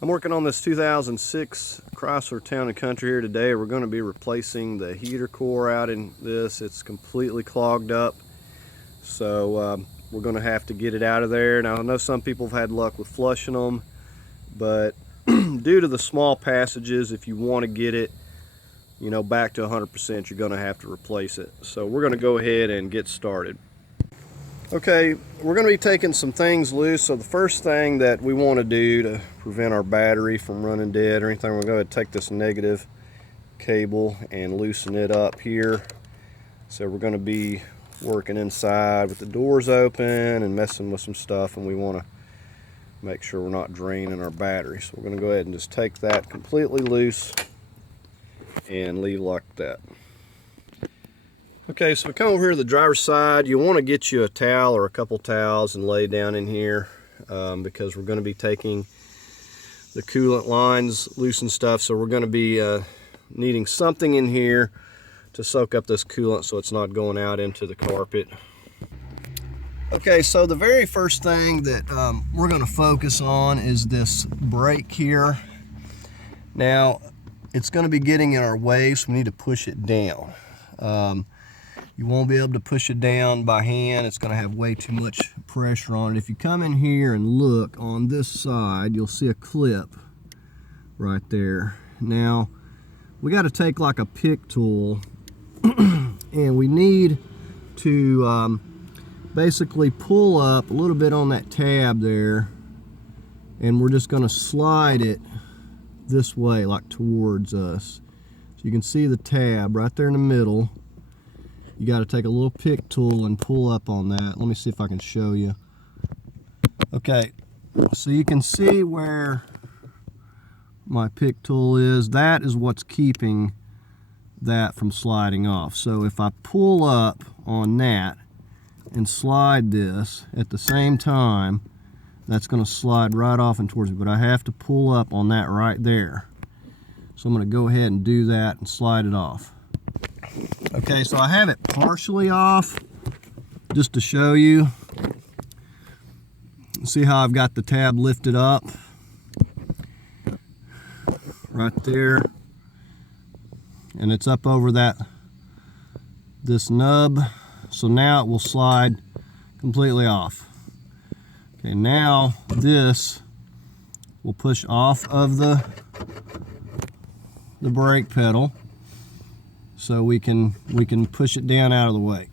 I'm working on this 2006 Chrysler Town & Country here today. We're going to be replacing the heater core out in this. It's completely clogged up, so we're going to have to get it out of there. Now I know some people have had luck with flushing them, but due to the small passages, if you want to get it back to 100%, you're going to have to replace it. So we're going to go ahead and get started. Okay, we're going to be taking some things loose. So the first thing that we want to do to prevent our battery from running dead or anything, we're going to take this negative cable and loosen it up here. So we're going to be working inside with the doors open and messing with some stuff, and we want to make sure we're not draining our battery. So we're going to go ahead and just take that completely loose and leave like that. Okay, so we come over here to the driver's side. You want to get you a towel or a couple towels and lay down in here because we're going to be taking the coolant lines loose and stuff. So we're going to be needing something in here to soak up this coolant so it's not going out into the carpet. Okay, so the very first thing that we're going to focus on is this brake here. Now, it's going to be getting in our way, so we need to push it down. You won't be able to push it down by hand. It's going to have way too much pressure on it. If you come in here and look on this side, you'll see a clip right there. Now, we got to take like a pick tool and we need to basically pull up a little bit on that tab there, and we're just going to slide it this way, like towards us. So you can see the tab right there in the middle. You got to take a little pick tool and pull up on that. Let me see if I can show you. Okay, so you can see where my pick tool is. That is what's keeping that from sliding off. So if I pull up on that and slide this at the same time, that's going to slide right off and towards me. But I have to pull up on that right there. So I'm going to go ahead and do that and slide it off. Okay, so I have it partially off just to show you. See how I've got the tab lifted up right there, and it's up over this nub. So now it will slide completely off. Okay, now this will push off of the brake pedal, so we can push it down out of the way.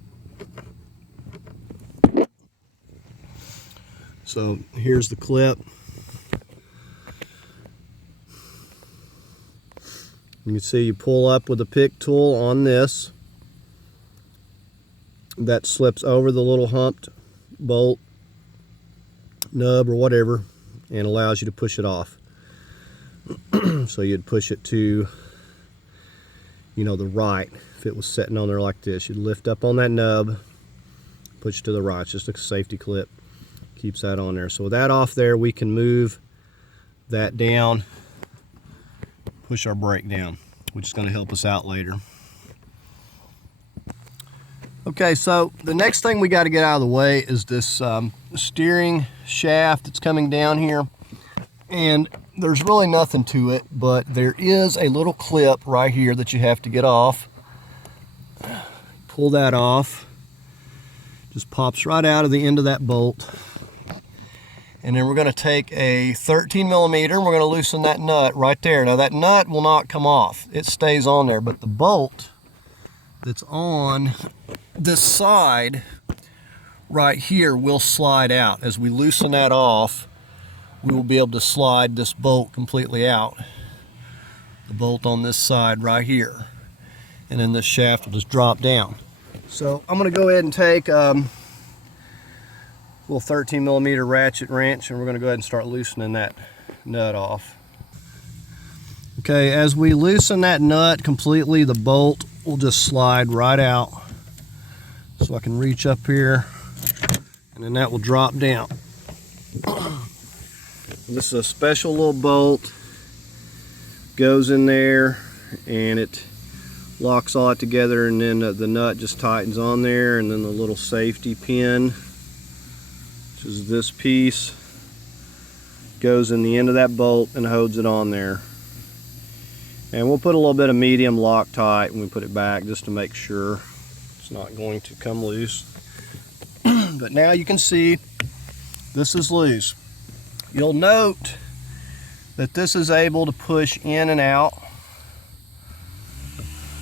So here's the clip. You can see you pull up with a pick tool on this. That slips over the little humped bolt, nub, or whatever, and allows you to push it off. So you'd push it to the right. If it was sitting on there like this, you'd lift up on that nub, push it to the right. It's just a safety clip, keeps that on there. So with that off there, we can move that down, push our brake down, which is going to help us out later. Okay, so the next thing we got to get out of the way is this steering shaft that's coming down here. And there's really nothing to it, but there is a little clip right here that you have to get off. Pull that off. Just pops right out of the end of that bolt. And then we're going to take a 13 millimeter and we're going to loosen that nut right there. Now that nut will not come off. It stays on there, but the bolt that's on this side right here will slide out. As we loosen that off, we will be able to slide this bolt completely out. The bolt on this side right here. And then this shaft will just drop down. So I'm going to go ahead and take a little 13 millimeter ratchet wrench, and we're going to go ahead and start loosening that nut off. Okay, as we loosen that nut completely, the bolt will just slide right out. So I can reach up here, and then that will drop down. This is a special little bolt, goes in there and it locks all it together, and then the nut just tightens on there, and then the little safety pin, which is this piece, goes in the end of that bolt and holds it on there. And we'll put a little bit of medium Loctite when we put it back, just to make sure it's not going to come loose. But now you can see this is loose. You'll note that this is able to push in and out.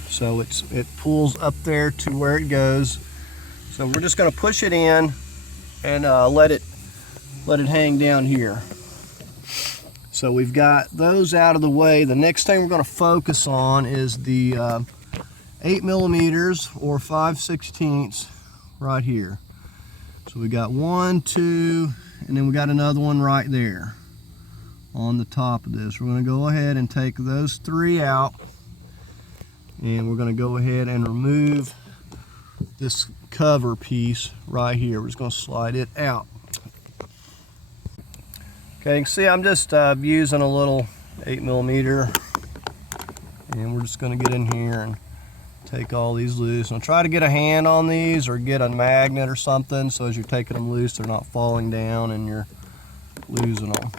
So it pulls up there to where it goes. So we're just going to push it in and let it hang down here. So we've got those out of the way. The next thing we're going to focus on is the 8mm or 5/16 right here. So we got 1, 2, and then we got another one right there on the top of this. We're going to go ahead and take those 3 out, and we're going to go ahead and remove this cover piece right here. We're just going to slide it out. Okay, you can see I'm just using a little 8mm, and we're just going to get in here and take all these loose. And try to get a hand on these or get a magnet or something, so as you're taking them loose they're not falling down and you're losing them.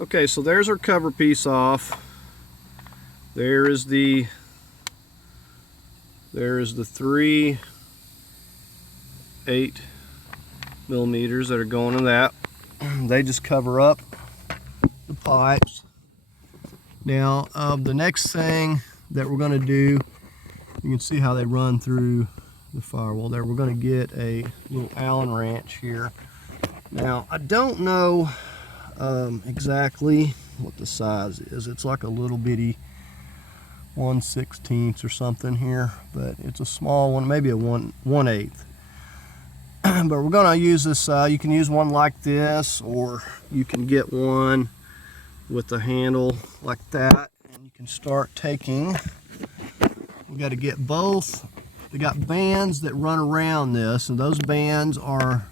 Okay, so there's our cover piece off. There is the 3 8mm that are going in that. They just cover up the pipes. Now the next thing that we're going to do, you can see how they run through the firewall there. We're going to get a little Allen wrench here. Now I don't know exactly what the size is. It's like a little bitty 1/16 or something here, but it's a small one, maybe a 1/8. But we're going to use this, you can use one like this, or you can get one with the handle like that, and you can start taking, we got to get both. We got bands that run around this, and those bands are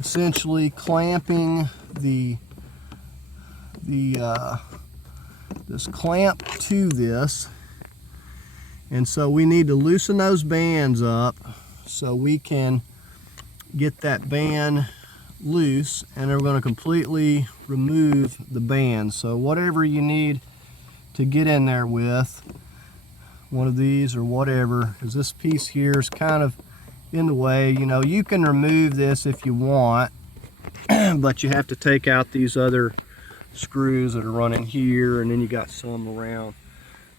essentially clamping this clamp to this, and so we need to loosen those bands up so we can get that band loose, and we're going to completely remove the band. So whatever you need to get in there with, one of these or whatever, because this piece here is kind of in the way. You know, you can remove this if you want, but you have to take out these other screws that are running here, and then you got some around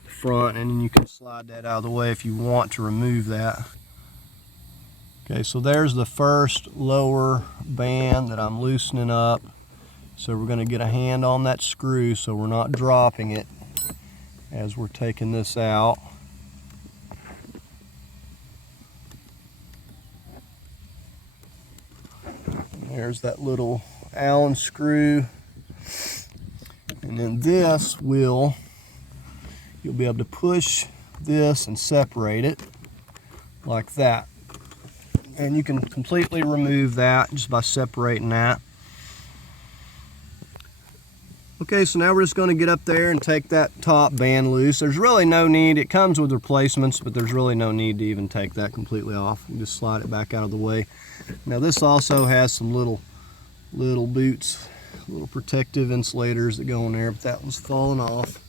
the front, and then you can slide that out of the way if you want to remove that. Okay, so there's the first lower band that I'm loosening up. So we're going to get a hand on that screw so we're not dropping it as we're taking this out. And there's that little Allen screw. And then this you'll be able to push this and separate it like that. And you can completely remove that just by separating that. Okay, so now we're just going to get up there and take that top band loose. There's really no need, it comes with replacements, but there's really no need to even take that completely off. You just slide it back out of the way. Now this also has some little boots, little protective insulators that go in there, but that one's falling off.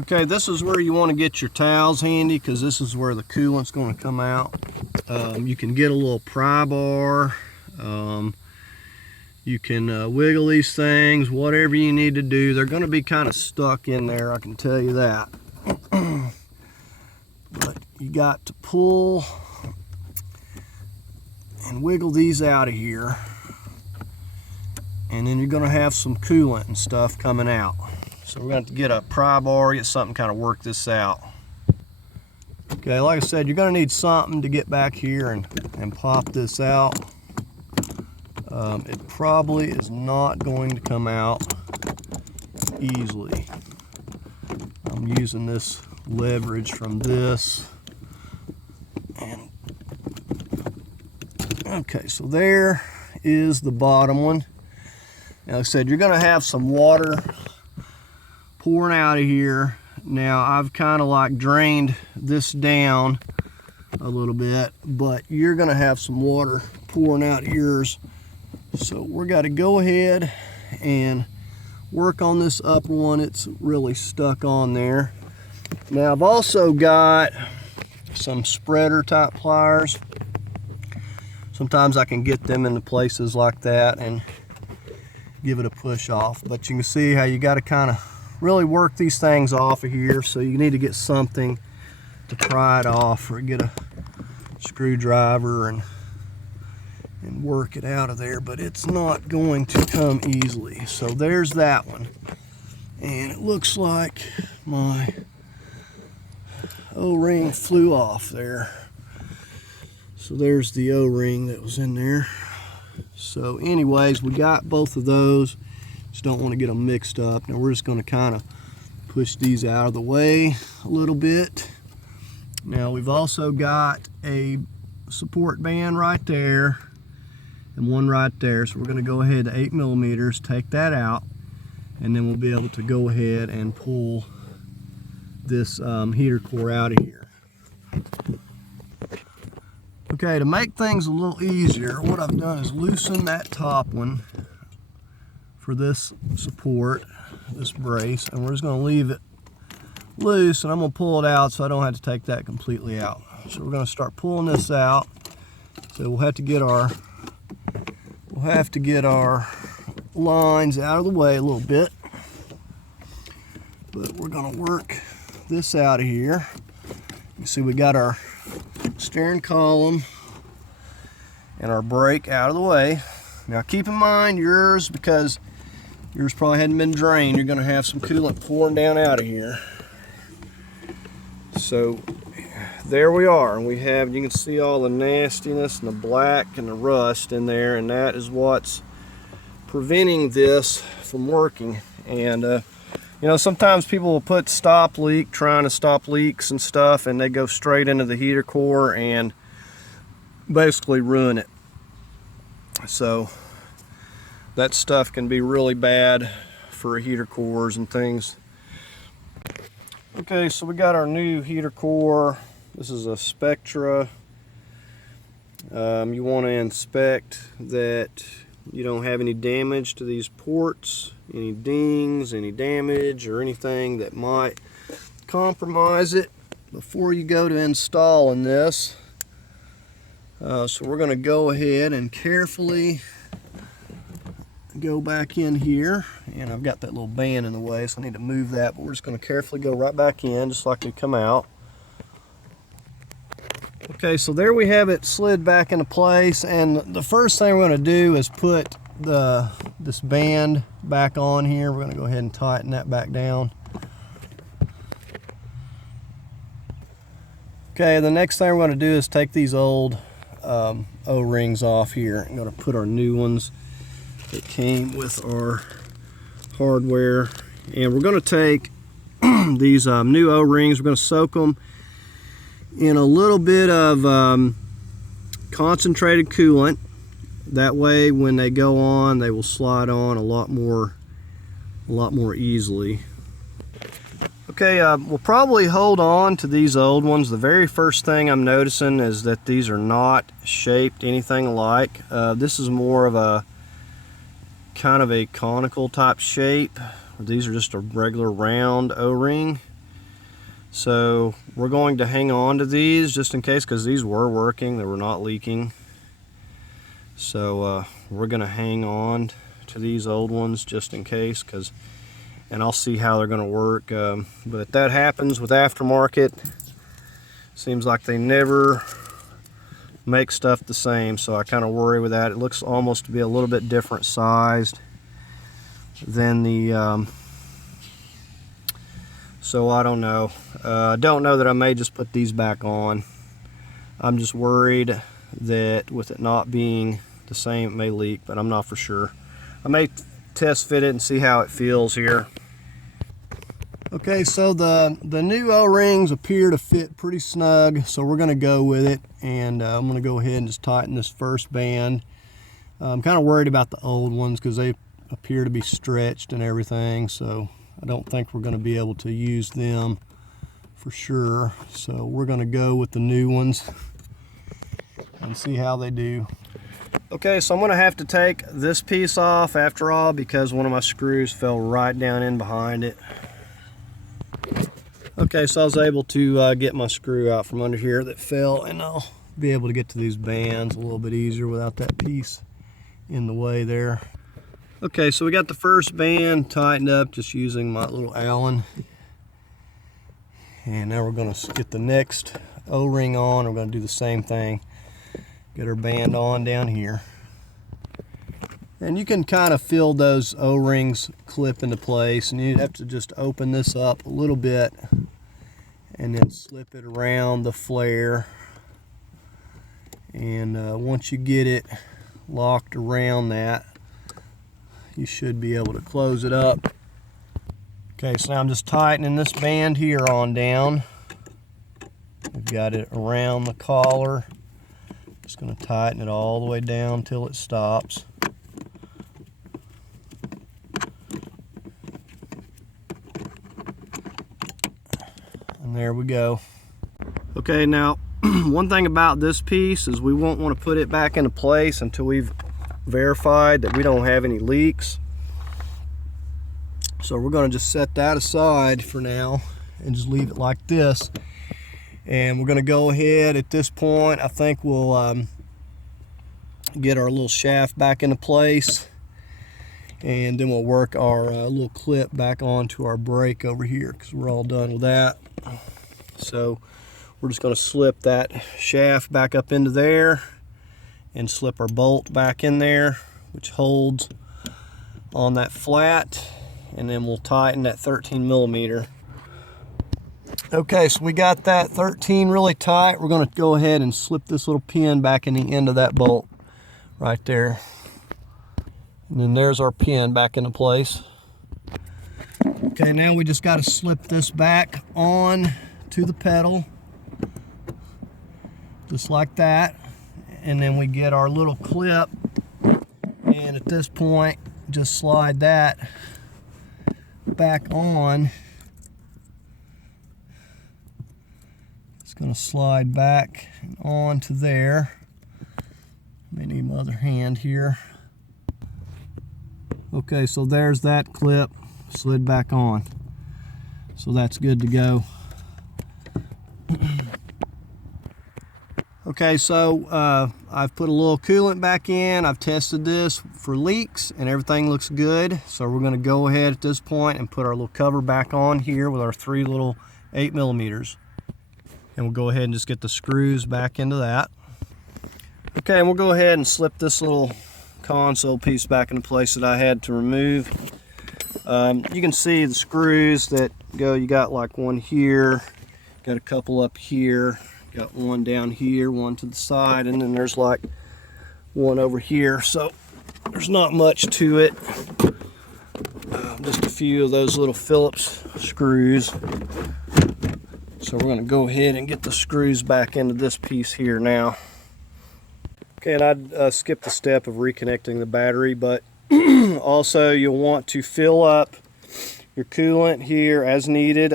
Okay, this is where you want to get your towels handy, because this is where the coolant's going to come out. You can get a little pry bar. You can wiggle these things, whatever you need to do. They're going to be kind of stuck in there, I can tell you that. But you got to pull and wiggle these out of here, and then you're going to have some coolant and stuff coming out. So we're going to have to get a pry bar, get something, kind of work this out. Okay, like I said, you're going to need something to get back here and pop this out. It probably is not going to come out easily. I'm using this leverage from this. And okay, so there is the bottom one. Now, like I said, you're going to have some water pouring out of here. Now I've kind of like drained this down a little bit, but you're going to have some water pouring out of yours So we're got to go ahead and work on this upper one. It's really stuck on there. Now I've also got some spreader type pliers. Sometimes I can get them into places like that and give it a push off, but you can see how you got to kind of really work these things off of here. So you need to get something to pry it off, or get a screwdriver and work it out of there, but it's not going to come easily. So there's that one, and it looks like my O-ring flew off there. So there's the O-ring that was in there. So anyways, we got both of those. Just don't want to get them mixed up. Now we're just going to kind of push these out of the way a little bit. Now we've also got a support band right there and one right there. So we're going to go ahead to 8 millimeters, take that out, and then we'll be able to go ahead and pull this heater core out of here. Okay, to make things a little easier, what I've done is loosen that top one for this support, this brace, and we're just going to leave it loose, and I'm going to pull it out so I don't have to take that completely out. So we're going to start pulling this out. So we'll have to get our lines out of the way a little bit, but we're going to work this out of here. You see we got our steering column and our brake out of the way. Now keep in mind yours, because yours probably hadn't been drained, you're going to have some coolant pouring down out of here. So there we are, and we have, you can see all the nastiness and the black and the rust in there, and that is what's preventing this from working. And you know, sometimes people will put stop leak, trying to stop leaks and stuff, and they go straight into the heater core and basically ruin it. So that stuff can be really bad for heater cores and things. Okay, so we got our new heater core. This is a Spectra. You want to inspect that you don't have any damage to these ports, any dings, any damage, or anything that might compromise it before you go to installing this. So we're going to go ahead and carefully go back in here, and I've got that little band in the way, so I need to move that, but we're just going to carefully go right back in just like they come out. Okay, so there we have it slid back into place, and the first thing we're going to do is put this band back on here. We're going to go ahead and tighten that back down. Okay, the next thing we're going to do is take these old O-rings off here. I'm going to put our new ones that came with our hardware, and we're going to take these new O-rings, we're going to soak them in a little bit of concentrated coolant. That way when they go on, they will slide on a lot more easily. Okay, we'll probably hold on to these old ones. The very first thing I'm noticing is that these are not shaped anything alike. This is more of a kind of a conical type shape. These are just a regular round O-ring. So we're going to hang on to these just in case, because these were working, they were not leaking. So we're going to hang on to these old ones just in case, and I'll see how they're going to work. But that happens with aftermarket. Seems like they never make stuff the same, so I kind of worry with that. It looks almost to be a little bit different sized than the so I don't know. I don't know that I may just put these back on. I'm just worried that with it not being the same, it may leak, but I'm not for sure. I may test fit it and see how it feels here. Okay, so the new O-rings appear to fit pretty snug, so we're going to go with it, and I'm going to go ahead and just tighten this first band. I'm kind of worried about the old ones because they appear to be stretched and everything, so I don't think we're going to be able to use them for sure. So we're going to go with the new ones and see how they do. Okay, so I'm going to have to take this piece off after all because one of my screws fell right down in behind it. Okay, so I was able to get my screw out from under here that fell, and I'll be able to get to these bands a little bit easier without that piece in the way there. Okay, so we got the first band tightened up just using my little Allen. And now we're going to get the next O-ring on. We're going to do the same thing. Get our band on down here. And you can kind of feel those O-rings clip into place, and you have to just open this up a little bit and then slip it around the flare. And once you get it locked around that, you should be able to close it up. Okay, so now I'm just tightening this band here on down. We've got it around the collar. Just going to tighten it all the way down till it stops. And there we go. Okay, now one thing about this piece is we won't want to put it back into place until we've verified that we don't have any leaks. So we're going to just set that aside for now and just leave it like this. And we're going to go ahead at this point. I think we'll get our little shaft back into place, and then we'll work our little clip back onto our brake over here because we're all done with that. So we're just going to slip that shaft back up into there and slip our bolt back in there, which holds on that flat, and then we'll tighten that 13 millimeter. Okay, so we got that 13 really tight. We're going to go ahead and slip this little pin back in the end of that bolt right there. And then there's our pin back into place. Okay, now we just got to slip this back on to the pedal, just like that. And then we get our little clip, and at this point, just slide that back on. It's going to slide back onto there. May need my other hand here. Okay, so there's that clip slid back on. So that's good to go. Okay, so I've put a little coolant back in. I've tested this for leaks and everything looks good. So we're going to go ahead at this point and put our little cover back on here with our 3 little 8 millimeters. And we'll go ahead and just get the screws back into that. Okay, and we'll go ahead and slip this little console piece back into place that I had to remove. You can see the screws that go, you got like one here, got a couple up here, got one down here, one to the side, and then there's like one over here. So there's not much to it. Just a few of those little Phillips screws. So we're going to go ahead and get the screws back into this piece here now. Okay, and I'd skip the step of reconnecting the battery, but also you'll want to fill up your coolant here as needed.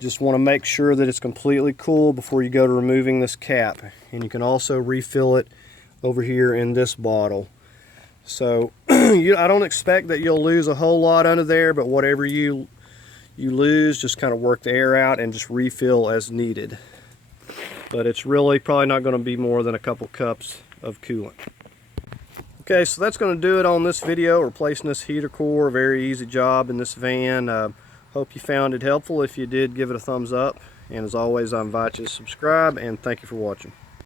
Just want to make sure that it's completely cool before you go to removing this cap. And you can also refill it over here in this bottle. So I don't expect that you'll lose a whole lot under there, but whatever you lose, just kind of work the air out and just refill as needed. But it's really probably not going to be more than a couple cups of coolant. Okay, so that's going to do it on this video, replacing this heater core. Very easy job in this van. Hope you found it helpful. If you did, give it a thumbs up. And as always, I invite you to subscribe, and thank you for watching.